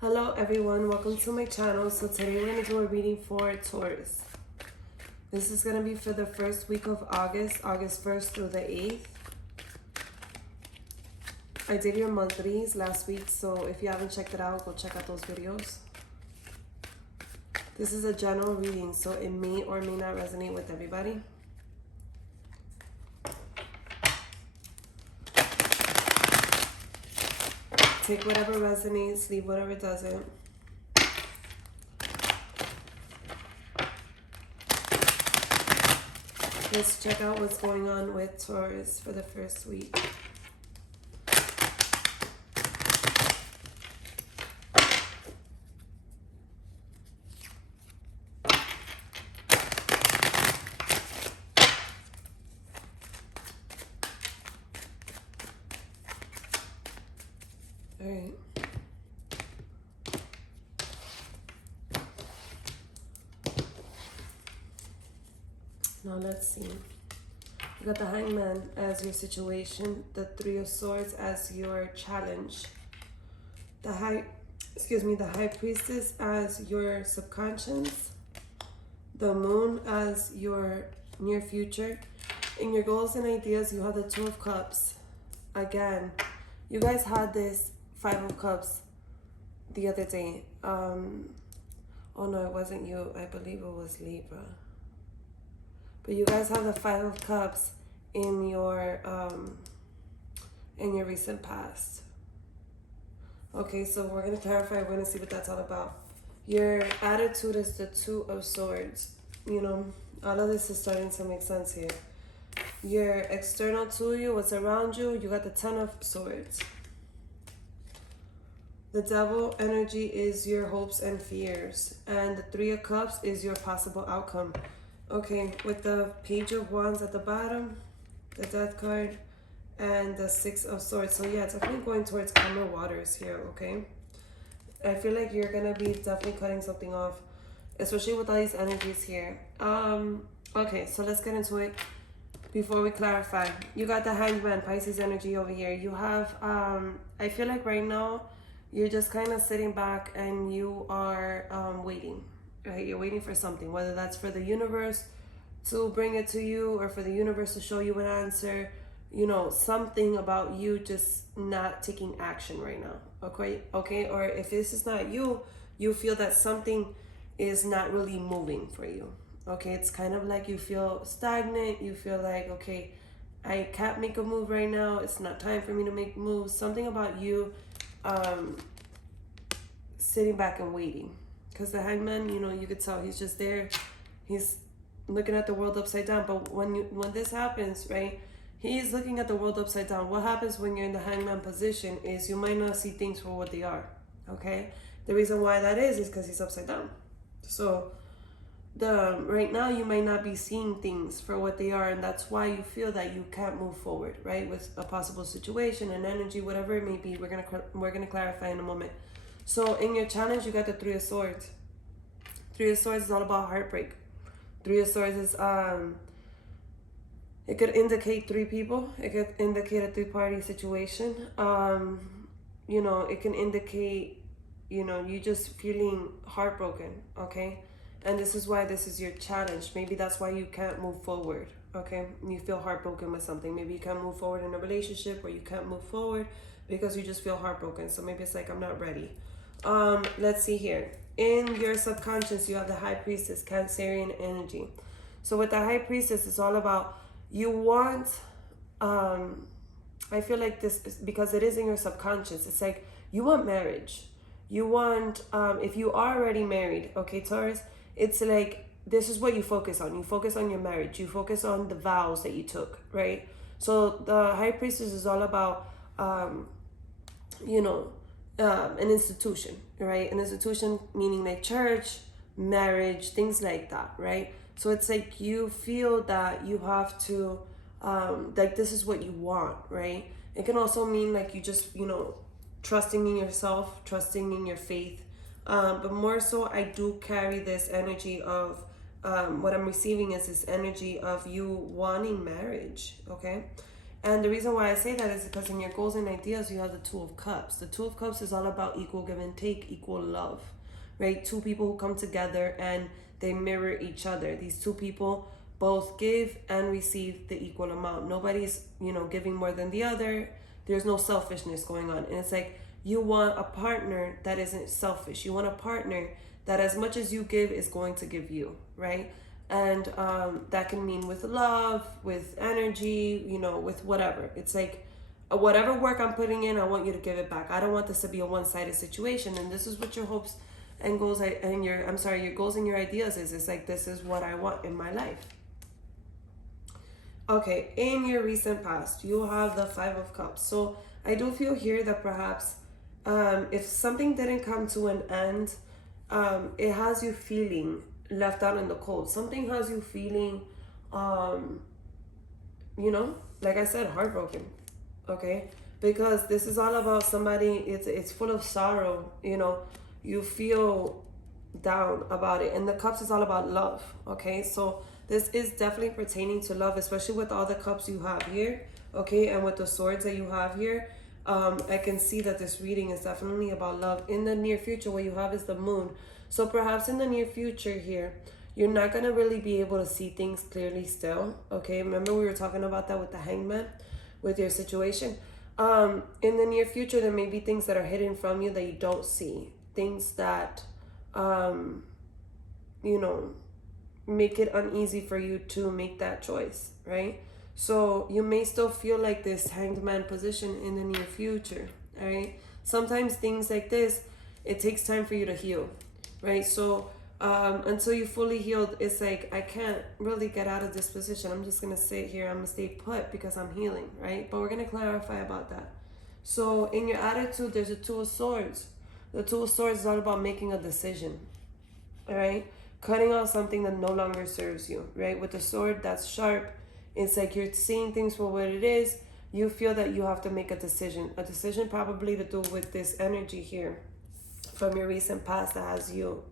Hello everyone, welcome to my channel. So today we're going to do a reading for Taurus. This is going to be for the first week of August 1st through the 8th. I did your monthlies last week, so if you haven't checked it out, go check out those videos. This is a general reading, so it may or may not resonate with everybody. Take whatever resonates, leave whatever doesn't. Let's check out what's going on with Taurus for the first week. All right. Now let's see. You got the Hangman as your situation, the Three of Swords as your challenge, the High Priestess as your subconscious, the Moon as your near future. In your goals and ideas, you have the Two of Cups. Again, you guys had this Five of Cups the other day. Oh no, it wasn't you. I believe it was Libra. But you guys have the Five of Cups in your recent past. Okay, so we're gonna clarify. We're gonna see what that's all about. Your attitude is the Two of Swords. You know, all of this is starting to make sense here. Your external to you, what's around you, you got the Ten of Swords. The Devil energy is your hopes and fears. And the Three of Cups is your possible outcome. Okay, with the Page of Wands at the bottom, the Death card, and the Six of Swords. So yeah, definitely going towards calmer waters here, okay? I feel like you're going to be definitely cutting something off, especially with all these energies here. Okay, so let's get into it. Before we clarify, you got the Hangman, Pisces energy over here. You have, I feel like right now, you're just kind of sitting back and you are waiting, right? You're waiting for something, whether that's for the universe to bring it to you or for the universe to show you an answer, you know, something about you just not taking action right now, okay? Or if this is not you, you feel that something is not really moving for you. Okay, it's kind of like you feel stagnant. You feel like, okay, I can't make a move right now. It's not time for me to make moves. Something about you sitting back and waiting. Because the Hangman, you know, you could tell he's just there. He's looking at the world upside down. But when this happens, right, he's looking at the world upside down. What happens when you're in the Hangman position is you might not see things for what they are, okay? The reason why that is because he's upside down. So right now you might not be seeing things for what they are, and that's why you feel that you can't move forward, right, with a possible situation, an energy, whatever it may be. We're gonna clarify in a moment. So in your challenge, you got the Three of Swords. Three of Swords is all about heartbreak. Three of Swords is it could indicate three people. It could indicate a three-party situation. You know, it can indicate, you know, you just feeling heartbroken, okay? And this is why this is your challenge. Maybe that's why you can't move forward, okay? You feel heartbroken with something. Maybe you can't move forward in a relationship, or you can't move forward because you just feel heartbroken. So maybe it's like, I'm not ready. Let's see here. In your subconscious, you have the High Priestess, Cancerian energy. So with the High Priestess, it's all about you want, I feel like this, because it is in your subconscious, it's like you want marriage. You want, if you are already married, okay, Taurus, it's like, this is what you focus on. You focus on your marriage. You focus on the vows that you took, right? So the High Priestess is all about, you know, an institution, right? An institution meaning like church, marriage, things like that, right? So it's like you feel that you have to, like this is what you want, right? It can also mean like you just, you know, trusting in yourself, trusting in your faith. But more so, I do carry this energy of, what I'm receiving is this energy of you wanting marriage, okay? And the reason why I say that is because in your goals and ideas, you have the Two of Cups. The Two of Cups is all about equal give and take, equal love, right? Two people who come together and they mirror each other. These two people both give and receive the equal amount. Nobody's, giving more than the other. There's no selfishness going on. And it's like, you want a partner that isn't selfish. You want a partner that as much as you give is going to give you, right? And that can mean with love, with energy, with whatever. It's like whatever work I'm putting in, I want you to give it back. I don't want this to be a one-sided situation. And this is what your hopes and goals your goals and your ideas is. It's like, this is what I want in my life. Okay, in your recent past, you have the Five of Cups. So I do feel here that perhaps if something didn't come to an end, it has you feeling left out in the cold. Something has you feeling, like I said, heartbroken. Okay, because this is all about somebody. It's full of sorrow. You feel down about it, and the Cups is all about love. Okay, so this is definitely pertaining to love, especially with all the cups you have here. Okay, and with the swords that you have here. I can see that this reading is definitely about love. In the near future, what you have is the moon. So perhaps in the near future here, you're not going to really be able to see things clearly still. Okay, remember we were talking about that with the Hangman, with your situation. In the near future, there may be things that are hidden from you that you don't see. Things that, make it uneasy for you to make that choice, right? So you may still feel like this Hanged Man position in the near future, all right? Sometimes things like this, it takes time for you to heal, right? So until you fully healed, it's like, I can't really get out of this position. I'm just going to sit here. I'm going to stay put because I'm healing, right? But we're going to clarify about that. So in your attitude, there's a Two of Swords. The Two of Swords is all about making a decision, all right? Cutting off something that no longer serves you, right? With the sword that's sharp, it's like you're seeing things for what it is. You feel that you have to make a decision. A decision probably to do with this energy here from your recent past that has you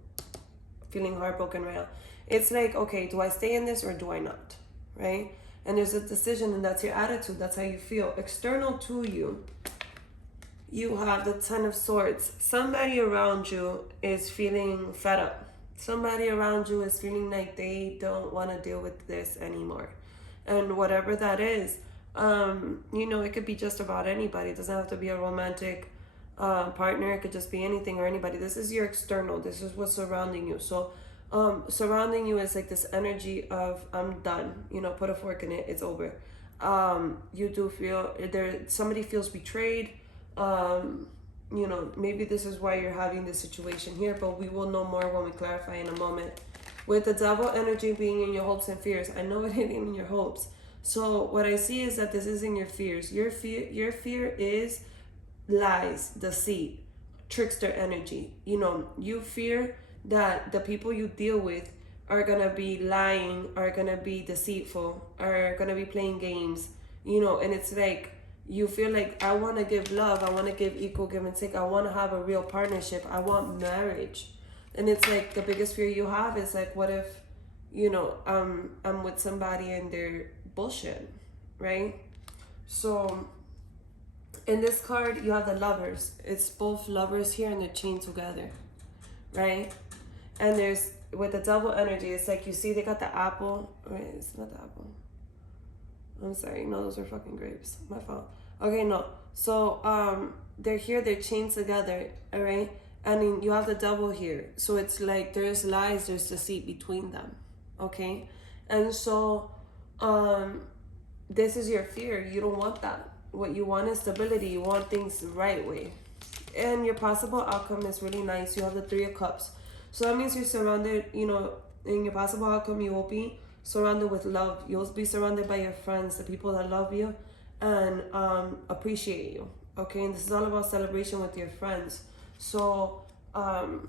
feeling heartbroken right now. It's like, okay, do I stay in this or do I not, right? And there's a decision, and that's your attitude. That's how you feel. External to you, you have the Ten of Swords. Somebody around you is feeling fed up. Somebody around you is feeling like they don't want to deal with this anymore. And whatever that is, it could be just about anybody. It doesn't have to be a romantic partner. It could just be anything or anybody. This is your external. This is what's surrounding you. So surrounding you is like this energy of, I'm done. Put a fork in it. It's over. You do feel somebody feels betrayed. Maybe this is why you're having this situation here, but we will know more when we clarify in a moment. With the Devil energy being in your hopes and fears, I know it ain't in your hopes. So what I see is that this is in your fears. Your fear is lies, deceit, trickster energy. You fear that the people you deal with are gonna be lying, are gonna be deceitful, are gonna be playing games, and it's like, you feel like, I want to give love, I want to give equal give and take, I want to have a real partnership, I want marriage. And it's like, the biggest fear you have is like, what if, I'm with somebody and they're bullshit, right? So in this card, you have the Lovers. It's both lovers here and they're chained together, right? And there's, with the Devil energy, it's like, you see they got the apple. Wait, it's not the apple. I'm sorry, no, those are fucking grapes. My fault. Okay, no. So they're here, they're chained together, all right? And then you have the Devil here. So it's like there's lies, there's deceit between them, okay? And so this is your fear. You don't want that. What you want is stability. You want things the right way. And your possible outcome is really nice. You have the Three of Cups. So that means you're surrounded, in your possible outcome, you will be surrounded with love. You'll be surrounded by your friends, the people that love you and appreciate you, okay? And this is all about celebration with your friends. So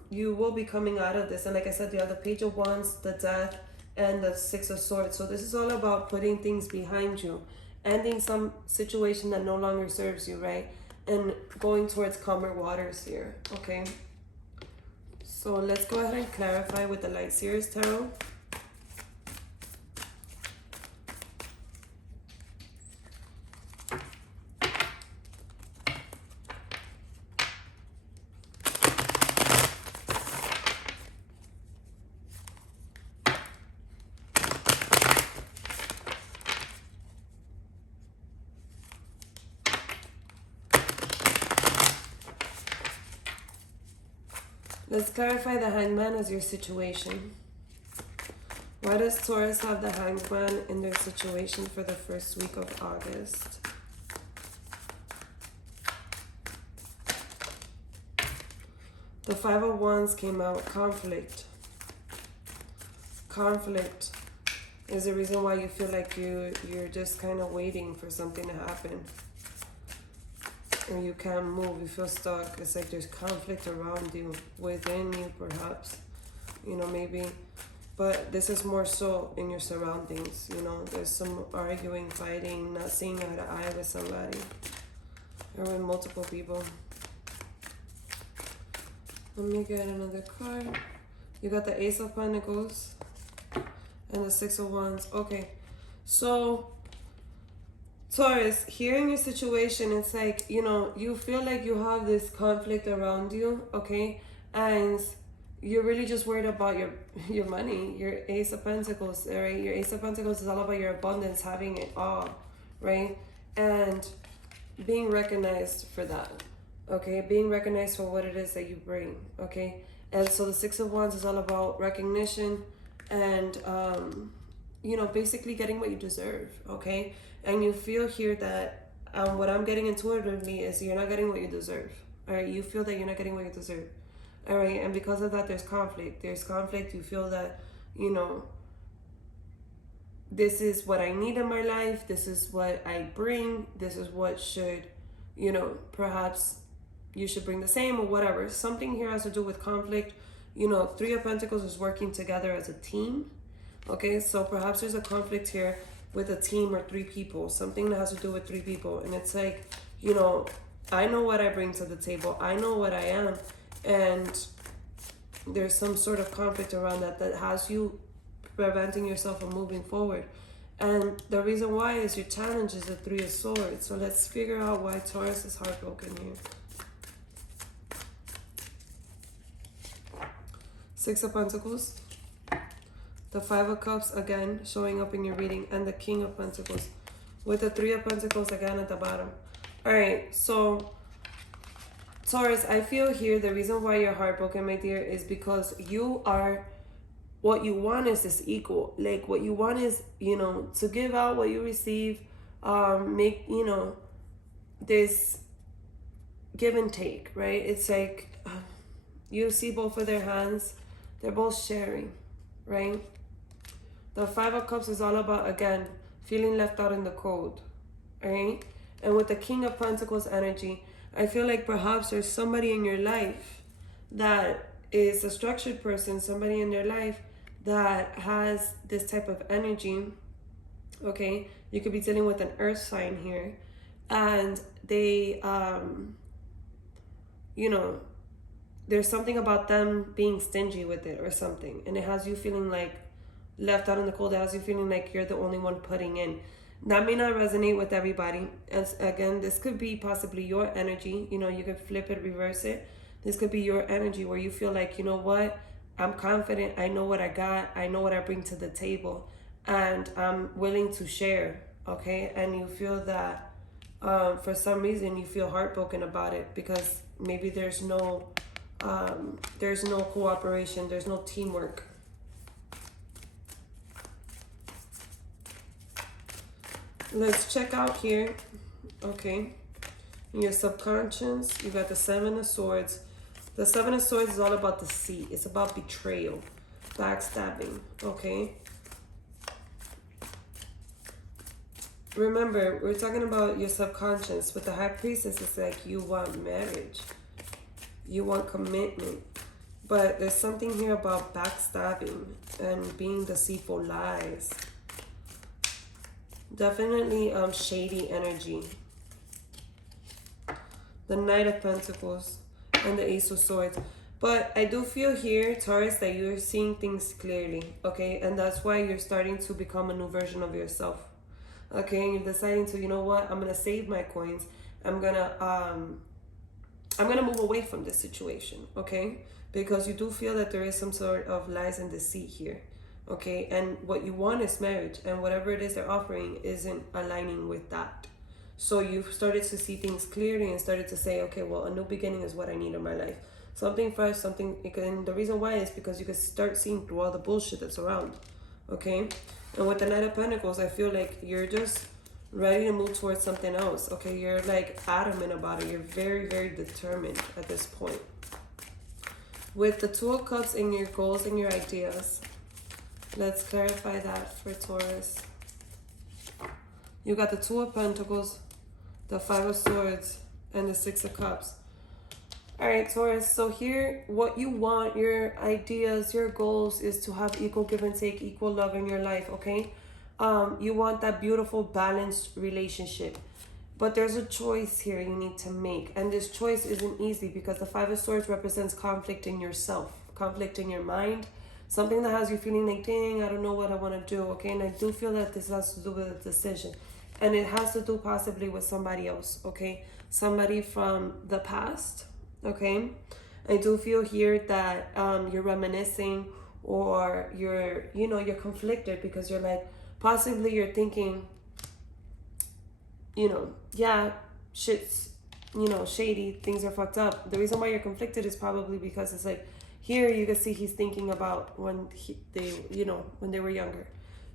you will be coming out of this. And like I said, you have the Page of Wands, the Death, and the Six of Swords. So this is all about putting things behind you, ending some situation that no longer serves you, right? And going towards calmer waters here, okay? So let's go ahead and clarify with the Light Seers Tarot. Let's clarify the Hangman as your situation. Why does Taurus have the Hangman in their situation for the first week of August? The Five of Wands came out. Conflict. Conflict is the reason why you feel like you're just kind of waiting for something to happen. Or you can't move. You feel stuck. It's like there's conflict around you, within you perhaps. You know, maybe. But this is more so in your surroundings. You know, there's some arguing, fighting, not seeing eye to eye with somebody. Or with multiple people. Let me get another card. You got the Ace of Pentacles and the Six of Wands. Okay, so Taurus, here in your situation, it's like, you know, you feel like you have this conflict around you, okay? And you're really just worried about your money, your Ace of Pentacles, right? Your Ace of Pentacles is all about your abundance, having it all, right? And being recognized for that. Okay, being recognized for what it is that you bring, okay? And so the Six of Wands is all about recognition and, you know, basically getting what you deserve, okay? And you feel here that what I'm getting intuitively is you're not getting what you deserve, all right? You feel that you're not getting what you deserve, all right? And because of that, there's conflict. There's conflict. You feel that, you know, this is what I need in my life. This is what I bring. This is what should, you know, perhaps you should bring the same or whatever. Something here has to do with conflict. You know, Three of Pentacles is working together as a team. Okay, so perhaps there's a conflict here with a team or three people. Something that has to do with three people. And it's like, you know, I know what I bring to the table. I know what I am. And there's some sort of conflict around that has you preventing yourself from moving forward. And the reason why is your challenge is the Three of Swords. So let's figure out why Taurus is heartbroken here. Six of Pentacles, the Five of Cups again showing up in your reading, and the King of Pentacles with the Three of Pentacles again at the bottom. All right, so Taurus, I feel here the reason why you're heartbroken, my dear, is because you are, what you want is this equal. Like what you want is, you know, to give out what you receive, make, you know, this give and take, right? It's like you see both of their hands. They're both sharing, right? The Five of Cups is all about, again, feeling left out in the cold, right? And with the King of Pentacles energy, I feel like perhaps there's somebody in your life that is a structured person, somebody in their life that has this type of energy, okay? You could be dealing with an earth sign here. And they, you know, there's something about them being stingy with it or something. And it has you feeling like left out in the cold. It has you feeling like you're the only one putting in. That may not resonate with everybody. As again, this could be possibly your energy. You know, you could flip it, reverse it. This could be your energy where you feel like, you know what? I'm confident. I know what I got. I know what I bring to the table. And I'm willing to share, okay? And you feel that for some reason you feel heartbroken about it because maybe there's no cooperation, there's no teamwork. Let's check out here, okay? In your subconscious, you got the Seven of Swords. The Seven of Swords is all about deceit. It's about betrayal, backstabbing, okay? Remember, we're talking about your subconscious. With the High Priestess, it's like you want marriage. You want commitment. But there's something here about backstabbing and being deceitful, lies. Definitely shady energy. The Knight of Pentacles and the Ace of Swords. But I do feel here, Taurus, that you're seeing things clearly, okay? And that's why you're starting to become a new version of yourself, okay? And you're deciding to, you know what? I'm going to save my coins. I'm going to move away from this situation, okay? Because you do feel that there is some sort of lies and deceit here, okay? And what you want is marriage, and whatever it is they're offering isn't aligning with that. So you've started to see things clearly and started to say, okay, well, a new beginning is what I need in my life. Something fresh, something, and the reason why is because you can start seeing through all the bullshit that's around, okay? And with the Knight of Pentacles, I feel like you're just ready to move towards something else, okay? You're like adamant about it. You're very, very determined at this point. With the Two of Cups and your goals and your ideas, let's clarify that for Taurus. You got the Two of Pentacles, the Five of Swords, and the Six of Cups. All right, Taurus, so here, what you want, your ideas, your goals is to have equal give and take, equal love in your life, okay? You want that beautiful, balanced relationship. But there's a choice here you need to make. And this choice isn't easy because the Five of Swords represents conflict in yourself, conflict in your mind, something that has you feeling like, dang, I don't know what I want to do, okay? And I do feel that this has to do with a decision. And it has to do possibly with somebody else, okay? Somebody from the past, okay? I do feel here that you're reminiscing, or you're, you know, you're conflicted because you're like, possibly you're thinking, you know, yeah, shit's, you know, shady, things are fucked up. The reason why you're conflicted is probably because it's like, here you can see he's thinking about when they, you know, when they were younger.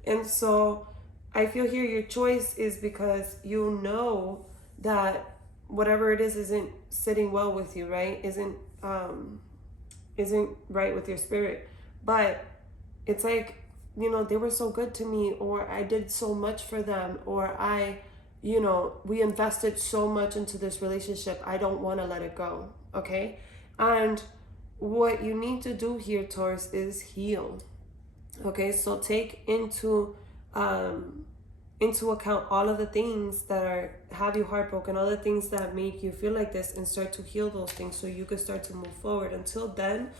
And so I feel here your choice is because you know that whatever it is isn't sitting well with you, right? Isn't right with your spirit. But it's like, you know, they were so good to me, or I did so much for them, or you know, we invested so much into this relationship. I don't want to let it go, okay? And what you need to do here, Taurus, is heal, okay? So take into account all of the things that have you heartbroken, all the things that make you feel like this, and start to heal those things so you can start to move forward. Until then,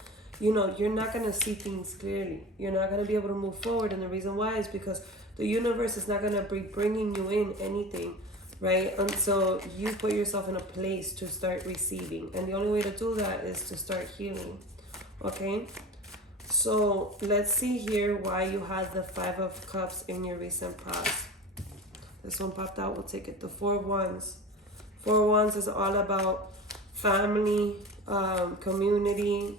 you know, you're not going to see things clearly. You're not going to be able to move forward. And the reason why is because the universe is not going to be bringing you in anything, right? Until you put yourself in a place to start receiving. And the only way to do that is to start healing, okay? So let's see here why you had the Five of Cups in your recent past. This one popped out, we'll take it. The Four of Wands. Four of Wands is all about family, community,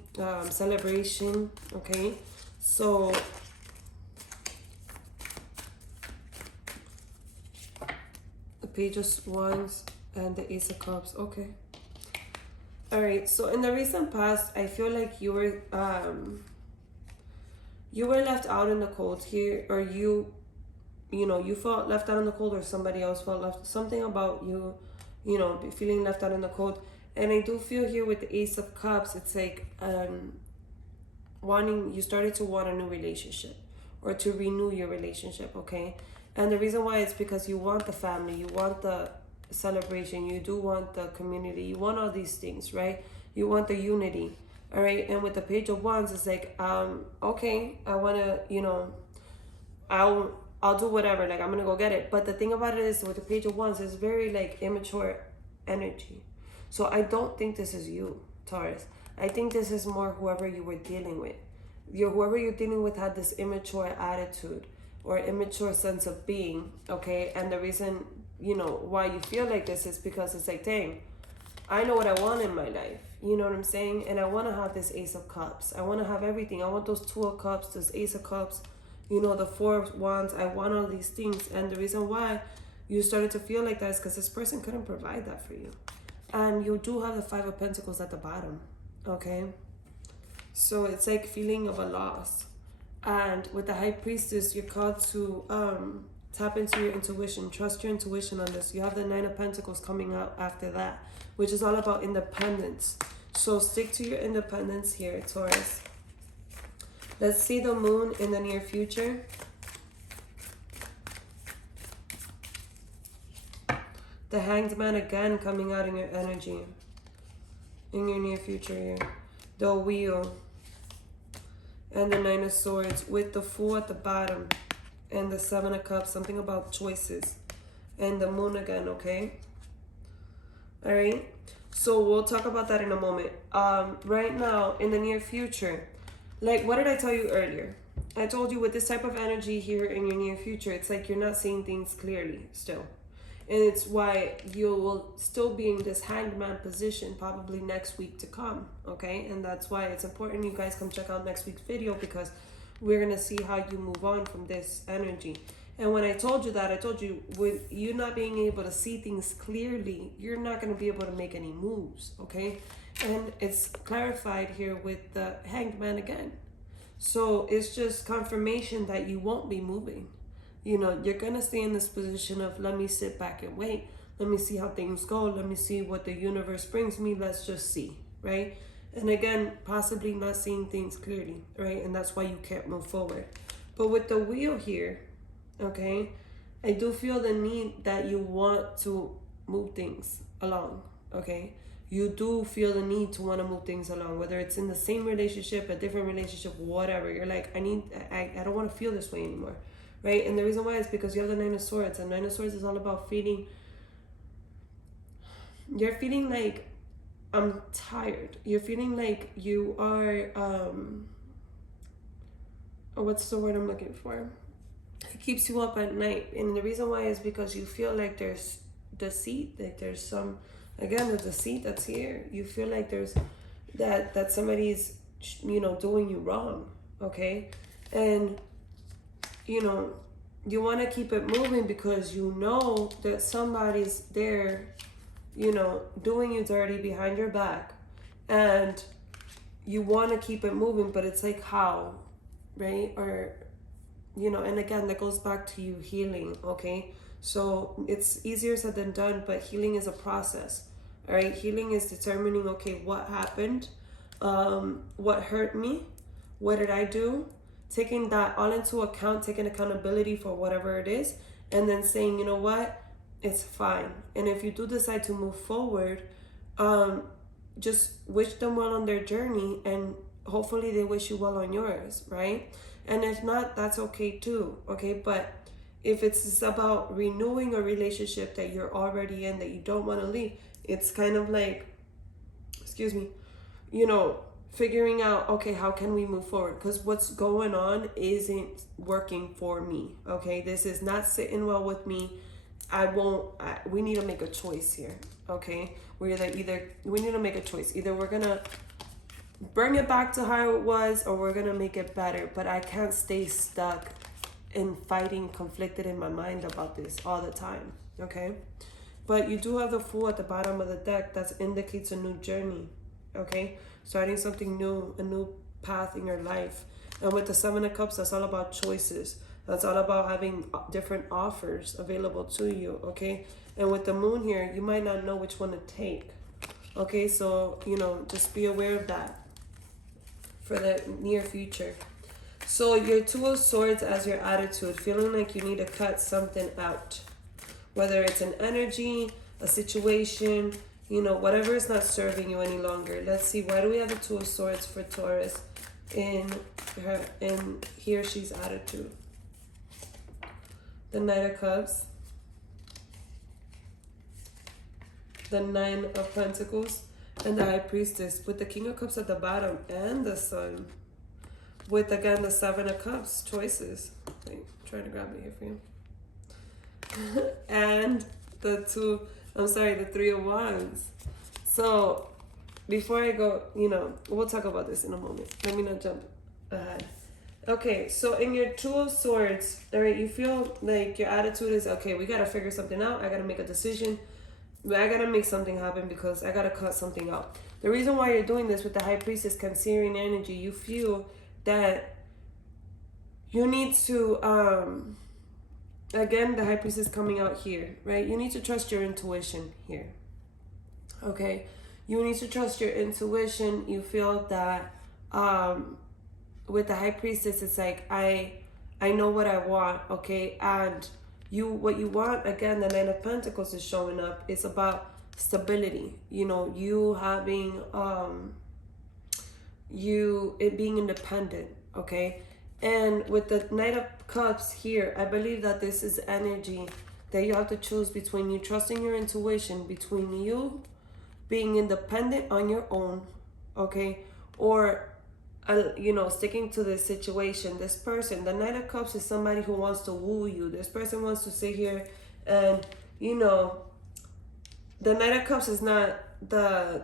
celebration, okay? So the Page of Wands and the Ace of Cups, okay. All right, so in the recent past, I feel like you were left out in the cold here, or you know, you felt left out in the cold, or somebody else felt left, something about you, you know, feeling left out in the cold. And I do feel here with the Ace of Cups, it's like you started to want a new relationship, or to renew your relationship, okay? And the reason why is because you want the family, you want the celebration, you do want the community, you want all these things, right? You want the unity, all right? And with the Page of Wands, it's like, okay, I want to, you know, I'll do whatever, like I'm gonna go get it. But the thing about it is, with the Page of Wands, it's very like immature energy. So I don't think this is you, Taurus. I think this is more whoever you were dealing with. Whoever you're dealing with had this immature attitude or immature sense of being, okay? And the reason, you know, why you feel like this is because it's like, dang, I know what I want in my life. You know what I'm saying? And I want to have this Ace of Cups. I want to have everything. I want those Two of Cups, this Ace of Cups, you know, the Four of Wands. I want all these things. And the reason why you started to feel like that is because this person couldn't provide that for you. And you do have the Five of Pentacles at the bottom, okay? So it's like feeling of a loss. And with the High Priestess, you're called to tap into your intuition. Trust your intuition on this. You have the Nine of Pentacles coming out after that, which is all about independence. So stick to your independence here, Taurus. Let's see the Moon in the near future. The Hanged Man again coming out in your energy. In your near future here. The Wheel. And the Nine of Swords with the Fool at the bottom. And the Seven of Cups. Something about choices. And the Moon again, okay? Alright? So we'll talk about that in a moment. Right now, in the near future, like, what did I tell you earlier? I told you with this type of energy here in your near future, it's like you're not seeing things clearly still. And it's why you will still be in this hanged man position probably next week to come, okay? And that's why it's important you guys come check out next week's video, because we're going to see how you move on from this energy. And when I told you that, I told you with you not being able to see things clearly, you're not going to be able to make any moves, okay? And it's clarified here with the hanged man again. So it's just confirmation that you won't be moving. You know, you're going to stay in this position of, let me sit back and wait. Let me see how things go. Let me see what the universe brings me. Let's just see, right? And again, possibly not seeing things clearly, right? And that's why you can't move forward. But with the wheel here, okay, I do feel the need that you want to move things along, okay? You do feel the need to want to move things along, whether it's in the same relationship, a different relationship, whatever. You're like, I don't want to feel this way anymore, right? And the reason why is because you have the Nine of Swords, and Nine of Swords is all about feeling, you're feeling like, I'm tired. You're feeling like you are, what's the word I'm looking for? It keeps you up at night. And the reason why is because you feel like there's deceit, like there's some, again, the deceit that's here. You feel like there's that somebody's, you know, doing you wrong, okay? And, you know, you want to keep it moving because you know that somebody's there, you know, doing you dirty behind your back. And you want to keep it moving, but it's like how, right? Or, you know, and again, that goes back to you healing, okay? So it's easier said than done, but healing is a process, all right? Healing is determining, okay, what happened? What hurt me? What did I do? Taking that all into account, taking accountability for whatever it is, and then saying, you know what? It's fine. And if you do decide to move forward, just wish them well on their journey, and hopefully they wish you well on yours, right? And if not, that's okay too, okay? But if it's about renewing a relationship that you're already in, that you don't want to leave, it's kind of like, excuse me, you know, figuring out, okay, how can we move forward? Because what's going on working for me, okay? This is not sitting well with me. We need to make a choice here, okay? We need to make a choice. Either we're going to bring it back to how it was, or we're going to make it better. But I can't stay stuck in fighting, conflicted in my mind about this all the time, okay? But you do have the Fool at the bottom of the deck. That indicates a new journey, okay? Starting something new, a new path in your life. And with the Seven of Cups, that's all about choices. That's all about having different offers available to you, okay? And with the Moon here, you might not know which one to take, okay? So, you know, just be aware of that for the near future. So your Two of Swords as your attitude, feeling like you need to cut something out. Whether it's an energy, a situation, you know, whatever is not serving you any longer. Let's see, why do we have the Two of Swords for Taurus in he or she's attitude? The Knight of Cups. The Nine of Pentacles. And the High Priestess with the King of Cups at the bottom and the Sun. With, again, the Seven of Cups, choices. Wait, I'm trying to grab it here for you. And the Three of Wands. So, before I go, you know, we'll talk about this in a moment. Let me not jump ahead. Okay, so in your Two of Swords, all right, you feel like your attitude is, okay, we got to figure something out. I got to make a decision. I got to make something happen because I got to cut something out. The reason why you're doing this with the High Priestess, Cancerian energy, you feel that you need to, again, the High Priestess coming out here, right? You need to trust your intuition here, okay? You need to trust your intuition. You feel that with the High Priestess, it's like, I know what I want, okay? And what you want, again, the Nine of Pentacles is showing up. It's about stability, you know, you having, it being independent, okay? And with the Knight of Cups here, I believe that this is energy that you have to choose between you trusting your intuition, between you being independent on your own, okay? Or, you know, sticking to this situation. This person, the Knight of Cups is somebody who wants to woo you. This person wants to sit here and, you know, the Knight of Cups is not the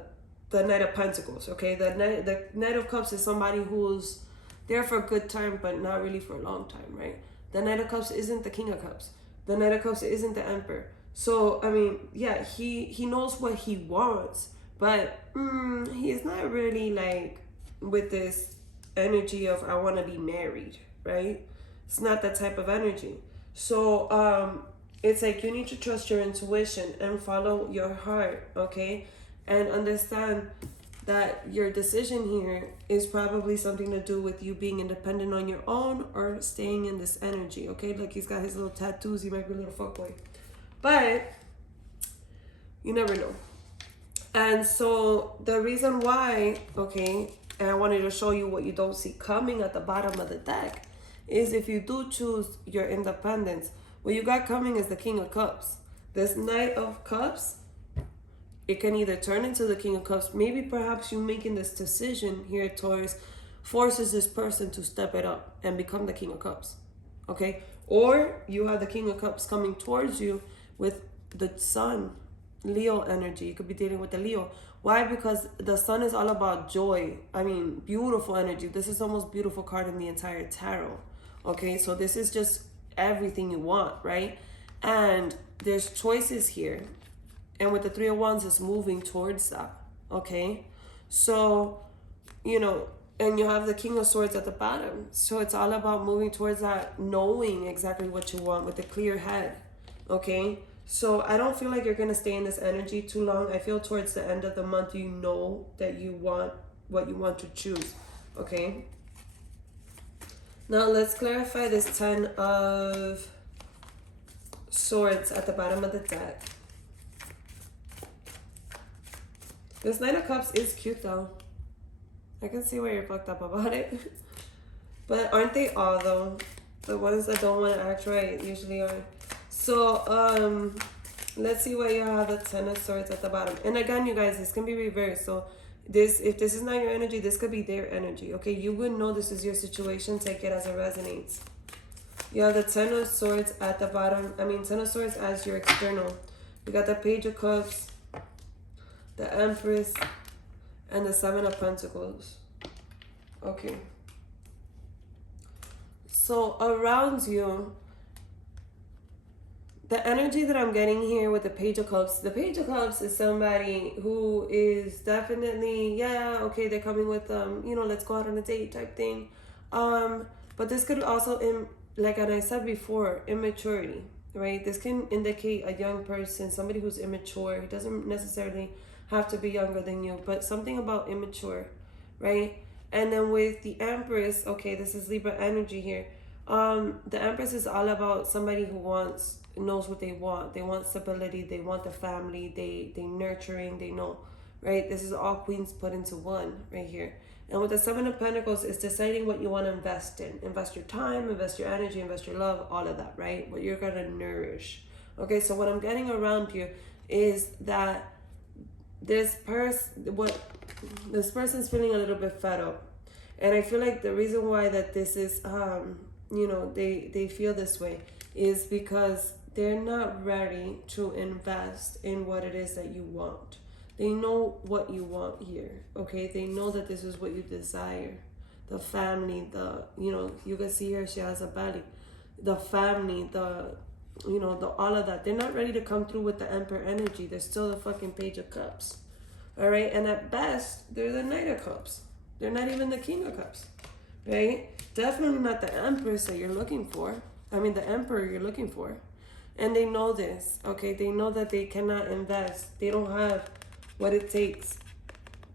Knight of Pentacles, okay? The Knight of Cups is somebody who's there for a good time, but not really for a long time, right? The Knight of Cups isn't the King of Cups. The Knight of Cups isn't the Emperor. So, I mean, yeah, he knows what he wants, but he's not really like with this energy of I want to be married, right? It's not that type of energy. So, it's like you need to trust your intuition and follow your heart, okay? And understand that your decision here is probably something to do with you being independent on your own or staying in this energy, okay? Like he's got his little tattoos, he might be a little fuckboy. But you never know. And so the reason why, okay, and I wanted to show you what you don't see coming at the bottom of the deck, is if you do choose your independence, what you got coming is the King of Cups. This Knight of Cups, it can either turn into the King of Cups. Maybe perhaps you making this decision here, Taurus, forces this person to step it up and become the King of Cups. Okay? Or you have the King of Cups coming towards you with the Sun, Leo energy. You could be dealing with the Leo. Why? Because the Sun is all about joy. I mean, beautiful energy. This is the most beautiful card in the entire tarot. Okay? So this is just everything you want, right? And there's choices here. And with the Three of Wands, it's moving towards that, okay? So, you know, and you have the King of Swords at the bottom. So it's all about moving towards that, knowing exactly what you want with a clear head, okay? So I don't feel like you're going to stay in this energy too long. I feel towards the end of the month, you know that you want what you want to choose, okay? Now let's clarify this 10 of Swords at the bottom of the deck. This Knight of Cups is cute though. I can see why you're fucked up about it. But aren't they all though? The ones that don't want to act right usually are. So, let's see why you have the 10 of Swords at the bottom. And again, you guys, this can be reversed. So if this is not your energy, this could be their energy. Okay, you would know this is your situation. Take it as it resonates. You have the 10 of Swords at the bottom. I mean, 10 of Swords as your external. You got the Page of Cups, the Empress, and the 7 of Pentacles. Okay. So around you, the energy that I'm getting here with the Page of Cups, the Page of Cups is somebody who is definitely, yeah, okay, they're coming with, you know, let's go out on a date type thing. But this could also, like I said before, immaturity, right? This can indicate a young person, somebody who's immature. It doesn't necessarily have to be younger than you, but something about immature, right? And then with the Empress, okay, this is Libra energy here. The Empress is all about somebody who knows what they want. They want stability, they want the family, they nurturing, they know, right? This is all queens put into one right here. And with the 7 of Pentacles, it's deciding what you want to invest in. Invest your time, invest your energy, invest your love, all of that, right? What you're going to nourish. Okay, so what I'm getting around you is that this person's feeling a little bit fed up. And I feel like the reason why that this is, you know, they feel this way is because they're not ready to invest in what it is that you want. They know what you want here, okay? They know that this is what you desire. The family, you know, you can see her, she has a belly. The family, you know, all of that. They're not ready to come through with the Emperor energy. They're still the fucking Page of Cups, all right? And at best, they're the Knight of Cups. They're not even the King of Cups, right? Definitely not the Empress that you're looking for. I mean, the Emperor you're looking for. And they know this, okay? They know that they cannot invest. They don't have what it takes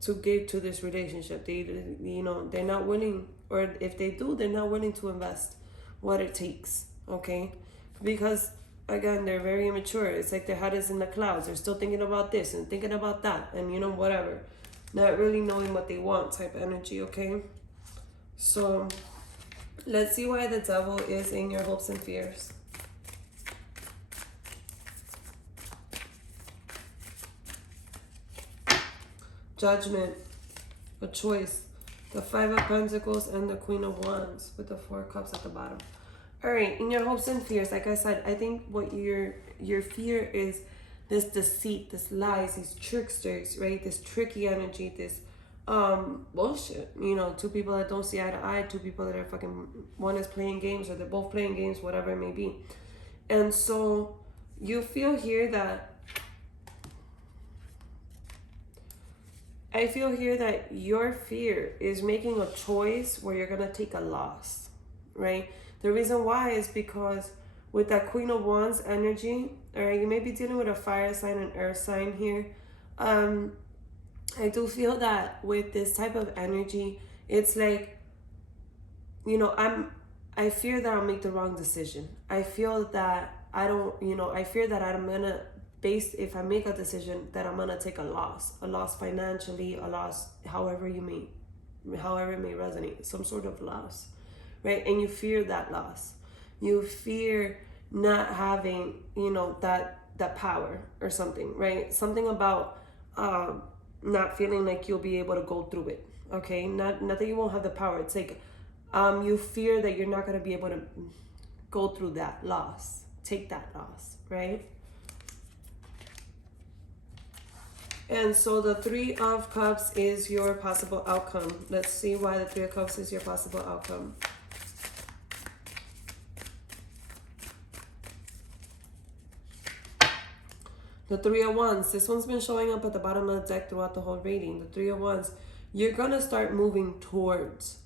to give to this relationship. You know, they're not willing, or if they do, they're not willing to invest what it takes, okay? Because, again, they're very immature. It's like their head is in the clouds. They're still thinking about this and thinking about that and, you know, whatever. Not really knowing what they want type energy, okay? So, let's see why the Devil is in your hopes and fears. Judgment, a choice, the 5 of Pentacles and the Queen of Wands with the 4 cups at the bottom. All right, in your hopes and fears, like I said, I think what your fear is this deceit, this lies, these tricksters, right? This tricky energy, this bullshit. You know, two people that don't see eye to eye, two people that are fucking, one is playing games or they're both playing games, whatever it may be. And so you feel here that I feel here that your fear is making a choice where you're gonna take a loss, right? The reason why is because with that Queen of Wands energy, all right, you may be dealing with a fire sign and earth sign here. I do feel that with this type of energy, it's like, you know, I fear that I'll make the wrong decision. I feel that I don't, you know, I fear that I'm gonna if I make a decision that I'm gonna take a loss financially, a loss however it may resonate, some sort of loss, right? And you fear that loss. You fear not having, you know, that power or something, right? Something about not feeling like you'll be able to go through it. Okay, not that you won't have the power. It's like you fear that you're not gonna be able to go through that loss, take that loss, right? And so the Three of Cups is your possible outcome. Let's see why the Three of Cups is your possible outcome. The Three of Wands. This one's been showing up at the bottom of the deck throughout the whole reading. The Three of Wands. You're going to start moving towards,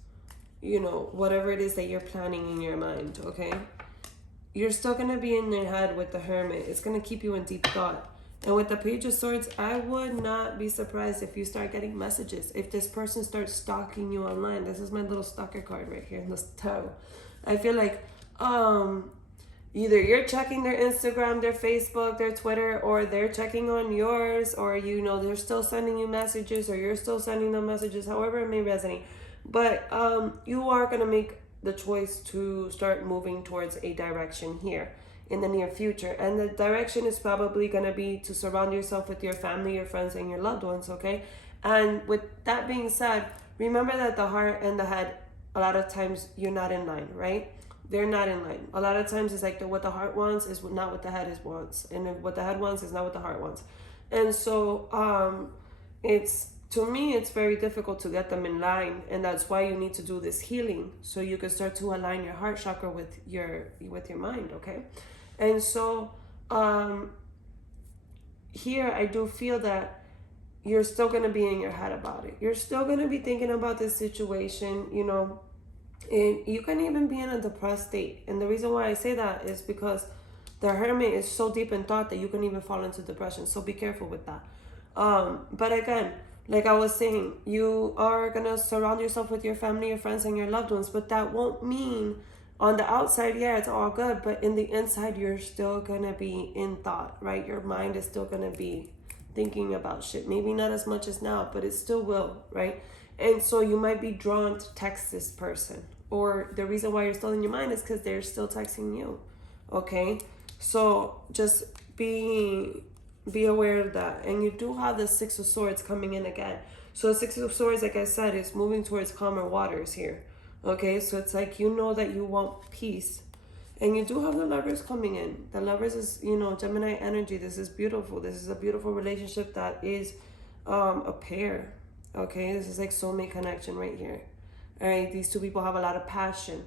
you know, whatever it is that you're planning in your mind, okay? You're still going to be in your head with the Hermit. It's going to keep you in deep thought. And with the Page of Swords, I would not be surprised if you start getting messages. If this person starts stalking you online. This is my little stalker card right here in this tarot. I feel like either you're checking their Instagram, their Facebook, their Twitter, or they're checking on yours, or, you know, they're still sending you messages, or you're still sending them messages, however it may resonate. But you are going to make the choice to start moving towards a direction here in the near future. And the direction is probably going to be to surround yourself with your family, your friends, and your loved ones, okay? And with that being said, remember that the heart and the head, a lot of times you're not in line, right? They're not in line. A lot of times it's like what the heart wants is not what the head wants. And what the head wants is not what the heart wants. And so to me, it's very difficult to get them in line. And that's why you need to do this healing. So you can start to align your heart chakra with your mind, okay? And so here I do feel that you're still going to be in your head about it. You're still going to be thinking about this situation, you know, and you can even be in a depressed state. And the reason why I say that is because the Hermit is so deep in thought that you can even fall into depression. So be careful with that. But again, like I was saying, you are going to surround yourself with your family, your friends, and your loved ones. But that won't mean on the outside, yeah, it's all good. But in the inside, you're still going to be in thought, right? Your mind is still going to be thinking about shit. Maybe not as much as now, but it still will, right? And so you might be drawn to text this person. Or the reason why you're still in your mind is because they're still texting you, okay? So just be aware of that. And you do have the Six of Swords coming in again. So the Six of Swords, like I said, is moving towards calmer waters here. Okay, so it's like you know that you want peace. And you do have the Lovers coming in. The Lovers is, you know, Gemini energy. This is beautiful. This is a beautiful relationship that is a pair. Okay, this is like soulmate connection right here. All right, these two people have a lot of passion.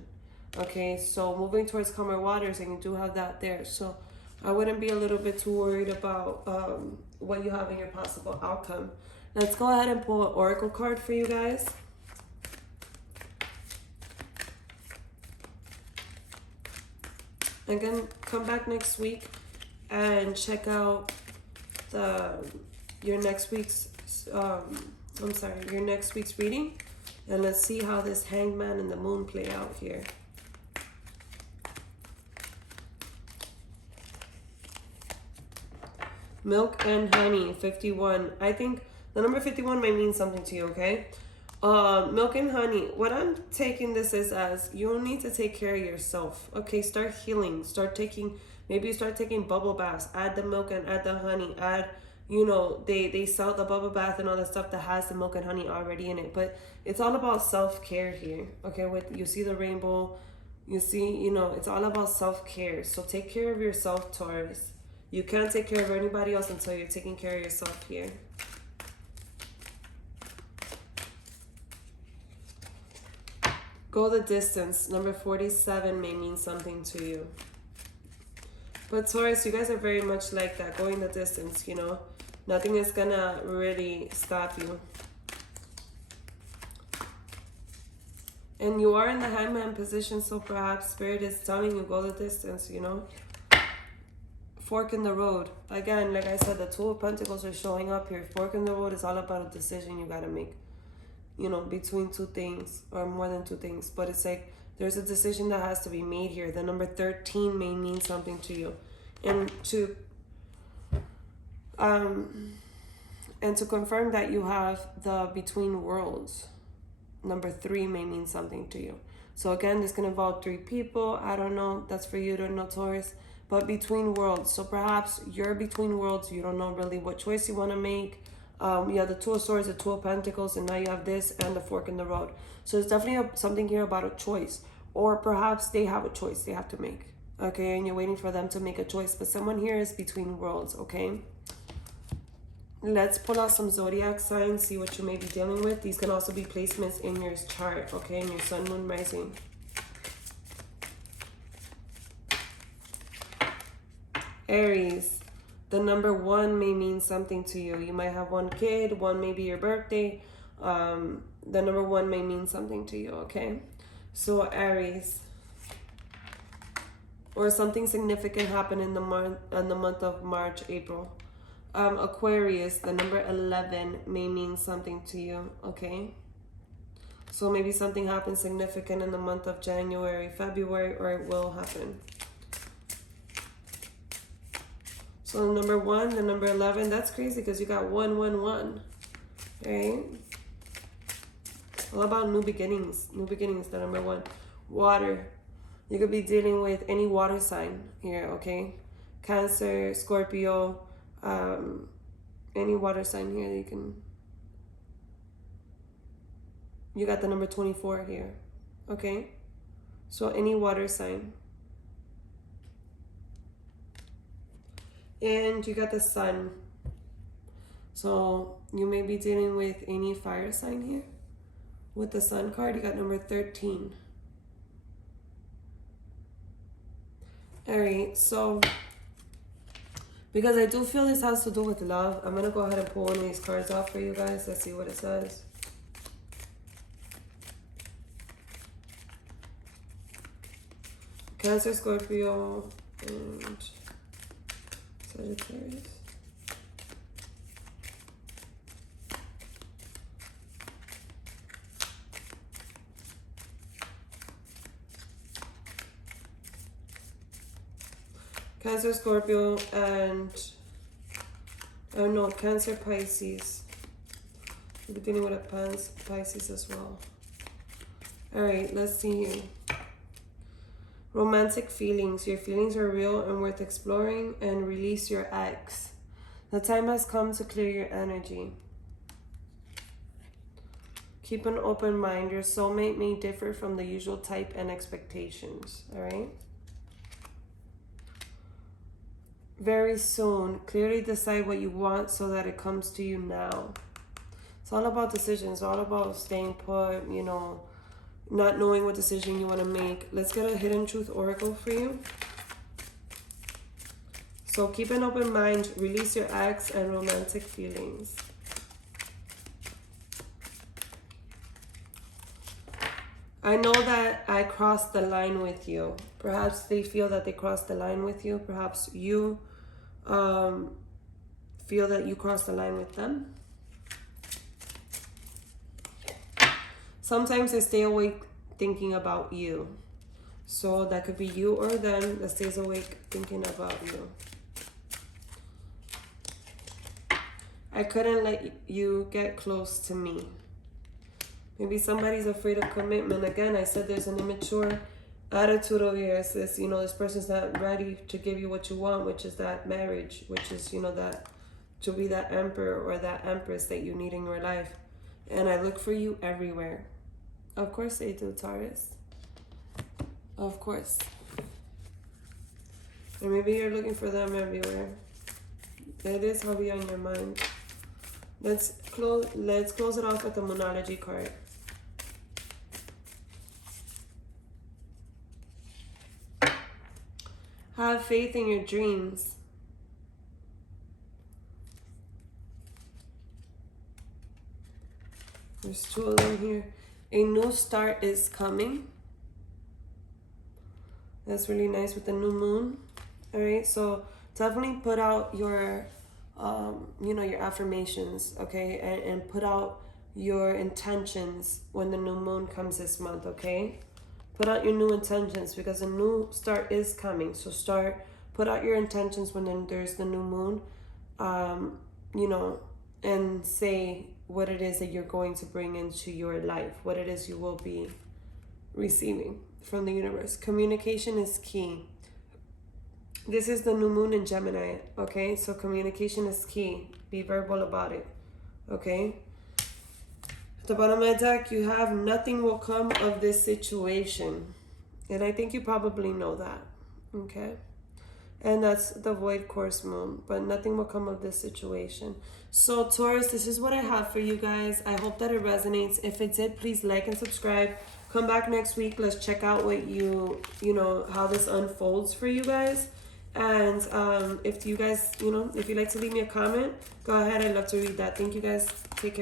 Okay, so moving towards calmer waters, and you do have that there. So I wouldn't be a little bit too worried about what you have in your possible outcome. Let's go ahead and pull an oracle card for you guys. Again, come back next week and check out your next week's reading, and let's see how this Hangman and the Moon play out here. Milk and Honey, 51. I think the number 51 might mean something to you, okay? Milk and honey. What I'm taking this is as you need to take care of yourself. Okay, start healing. Maybe you start taking bubble baths. Add the milk and add the honey. Add, you know, they sell the bubble bath and all that stuff that has the milk and honey already in it. But it's all about self-care here. Okay, you see the rainbow You see, you know, it's all about self-care. So take care of yourself, Taurus. You can't take care of anybody else until you're taking care of yourself here. Go the distance. Number 47 may mean something to you. But Taurus, you guys are very much like that, going the distance, you know. Nothing is gonna really stop you. And you are in the Hangman position, so perhaps Spirit is telling you go the distance, you know. Fork in the road. Again, like I said, the Two of Pentacles are showing up here. Fork in the road is all about a decision you gotta make. You know, between two things or more than two things. But it's like there's a decision that has to be made here. The number 13 may mean something to you. And to confirm that you have the between worlds, number 3 may mean something to you. So again, this can involve 3 people. I don't know. That's for you to know, Taurus. But between worlds. So perhaps you're between worlds. You don't know really what choice you want to make. You have the Two of Swords, the Two of Pentacles, and now you have this and the fork in the road. So it's definitely something here about a choice. Or perhaps they have a choice they have to make. Okay, and you're waiting for them to make a choice. But someone here is between worlds, okay? Let's pull out some zodiac signs, see what you may be dealing with. These can also be placements in your chart, okay? In your sun, moon, rising. Aries. The number 1 may mean something to you. You might have 1 kid, 1 may be your birthday. The number 1 may mean something to you, okay? So Aries. Or something significant happened in the month of March, April. Aquarius, the number 11 may mean something to you, okay? So maybe something happened significant in the month of January, February, or it will happen. So the number 1, the number 11, that's crazy because you got 1, 1, 1, right? All about new beginnings, the number 1. Water, you could be dealing with any water sign here, okay? Cancer, Scorpio, any water sign here you got the number 24 here, okay? So any water sign. And you got the sun. So you may be dealing with any fire sign here. With the sun card, you got number 13. All right, so because I do feel this has to do with love, I'm going to go ahead and pull one of these cards off for you guys. Let's see what it says. Cancer, Scorpio, and Sagittarius. Cancer, Scorpio, and oh no, Cancer, Pisces. We're beginning with a Pisces as well. All right, let's see here. Romantic feelings. Your feelings are real and worth exploring, and release your ex. The time has come to clear your energy. Keep an open mind. Your soulmate may differ from the usual type and expectations. All right. Very soon, clearly decide what you want so that it comes to you now. It's all about decisions, all about staying put, you know, not knowing what decision you want to make. Let's get a hidden truth oracle for you. So keep an open mind, release your ex and romantic feelings. I know that I crossed the line with you. Perhaps they feel that they crossed the line with you. Perhaps you feel that you crossed the line with them. Sometimes they stay awake thinking about you. So that could be you or them that stays awake thinking about you. I couldn't let you get close to me. Maybe somebody's afraid of commitment. Again, I said there's an immature attitude over here. It says, you know, this person's not ready to give you what you want, which is that marriage, which is, you know, that to be that emperor or that empress that you need in your life. And I look for you everywhere. Of course they do, Taurus. Of course. Or maybe you're looking for them everywhere. It is heavy on your mind. Let's close it off with the Moonology card. Have faith in your dreams. There's two of them here. A new start is coming. That's really nice with the new moon. All right, so definitely put out your, you know, your affirmations, okay? And put out your intentions when the new moon comes this month, okay? Put out your new intentions because a new start is coming. So put out your intentions when there's the new moon, you know, and say what it is that you're going to bring into your life, what it is you will be receiving from the universe. Communication is key. This is the new moon in Gemini, okay? So communication is key. Be verbal about it, okay? At the bottom of the deck, you have nothing will come of this situation. And I think you probably know that, okay? And that's the void course moon, but nothing will come of this situation. So Taurus, this is what I have for you guys. I hope that it resonates. If it did, please like and subscribe. Come back next week. Let's check out what you know, how this unfolds for you guys. And if you guys, you know, if you'd like to leave me a comment, go ahead. I'd love to read that. Thank you guys. Take care.